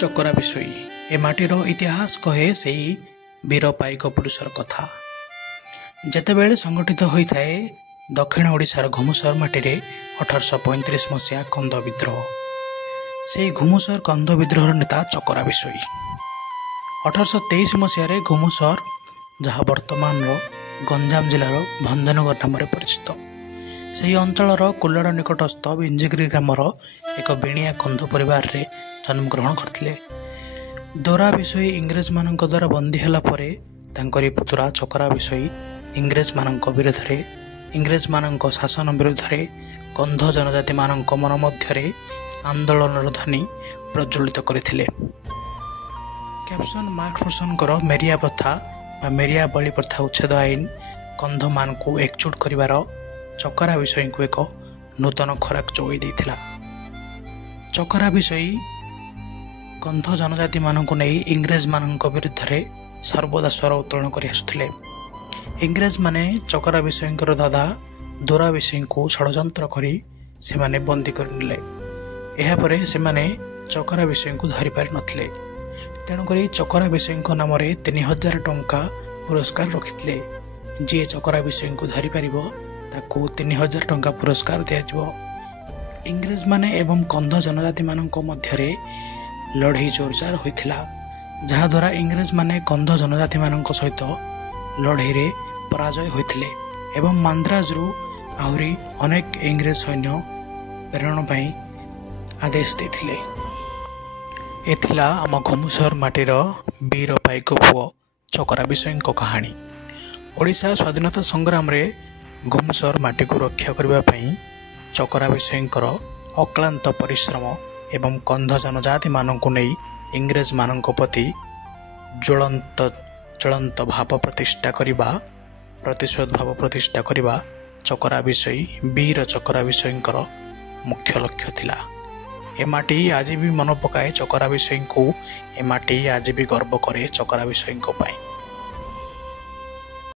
चकरा विषय ए माटीर इतिहास कहे से वीर पाइक पुरुषर कथा जेतेबेले संगठित होता है दक्षिण ओडिशार घुमुसर माटी 1835 मसीहा कंद विद्रोह से घुमुसर कंद विद्रोहर नेता चकरा विषय 1823 मसीह घुमुसर जहाँ वर्तमान गंजाम जिलार भंजनगर नाम परिचित से अंचल कुल्लड़ निकटस्थ बिंजिगिरी ग्रामर एक बिणिया कंध परिवार रे जन्म ग्रहण करते। दोरा विषय इंग्रेज मान द्वारा बंदी होला परे तांकरी पुतुरा चकरा विषय इंग्रेज मान विरोध में इंग्रेज मान शासन विरोध में कंध जनजाति मान मन मध्य आंदोलन ध्वनि प्रज्वलित करथिले। कैप्सन मार्कफर्सन मेरिया प्रथा बा मेरिया बलि प्रथा उच्छेद आईन कंध मान को एकजुट करिवार चकरा विषय को एक नूतन खराक जोई देथिला। चकरा विषय कंध जनजाति मानक नहीं इंग्रेज मान विरुद्ध में सर्वदा स्वर उत्तोलन कर आसुथिले। इंग्रेज माने चकरा विषय दादा दोरा विषय को षड्यंत्र करी से माने बंदी करनेले। एहा परे से माने चकरा विषय को धरि पारि नथिले। तेणुकरी चकरा विषय नाम 3000 टंका पुरस्कार रखिथिले। जे चकरा विषय को धरि पारिबो ताकू 3000 टंका पुरस्कार दिया। इंग्रेज माने एवं कंध जनजाति मानक मध्य लड़ई जोरजार होइथिला जहाँ द्वारा इंग्रेज माने कंध जनजाति मानक सहित लड़ई रे पराजय होइथिले एवं मांद्राजरू आहुरी अनेक इंग्रेज सैन्य प्रेरण पाई आदेश देथिले। एथिला आम घुमुसर माटीर वीर पाइक पुओ चकरा विषय कहानी। ओडिशा स्वाधीनता संग्राम रे घुमुसर माटी को रक्षा करबा पई चकरा विषय अक्लांत परिश्रम एवं कंध जनजाति मानक नहीं इंग्रेज मान प्रति ज्वलंत भाव प्रतिष्ठा करने प्रतिशोध भाव प्रतिष्ठा करने चकरा विषय वीर चकरा विषय मुख्य लक्ष्य थिला। ए माटी आज भी मन पकाए चकरा विषय को। ए माटी आज भी गर्व करे चकरा विषय पाई।